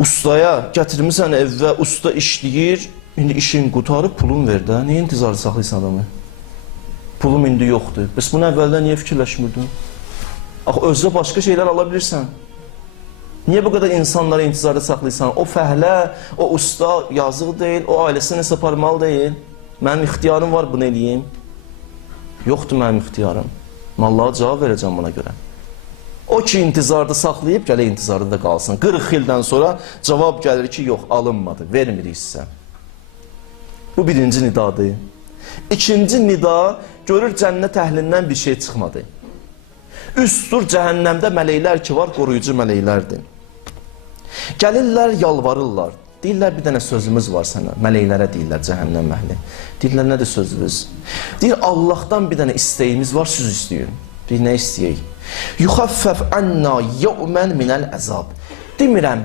Ustaya gətirmisən evə, usta işləyir, indi işin qutarıb pulun ver də. Niyə intizarı saxlayırsan adamı? Pulum indi yoxdur. Bəs bunu əvvəldən niyə fikirləşmirdin? Axı özdə başqa şeylər ala bilirsən. Niyə bu qədər insanları intizarda saxlayırsan? O fəhlə, o usta yazıq deyil, o ailəsini nəsə aparmalı deyil. Mənim ixtiyarım var, bunu eləyim. Yoxdur mənim ixtiyarım. Allah'a cavab verəcəm buna görə. O ki intizarda saxlayıb, gələ intizarda da qalsın. 40 ildən sonra cavab gəlir ki, yox, alınmadı, vermirik sizə. Bu birinci nidadır. İkinci nida, görür cənnət əhlindən bir şey çıxmadı. Üstur cəhənnəmdə mələklər ki var, qoruyucu mələklərdir. Gəlirlər, yalvarırlar. Deyirlər, bir dənə sözümüz var sənə. Mələklərə deyirlər, cəhənnəm əhli. Deyirlər, nədir sözünüz? Deyir, Allahdan bir dənə istəyimiz var, söz istəyin. Deyir, nə istəyək? Yuxaffəf ənna yevmən minəl əzab. Demirəm,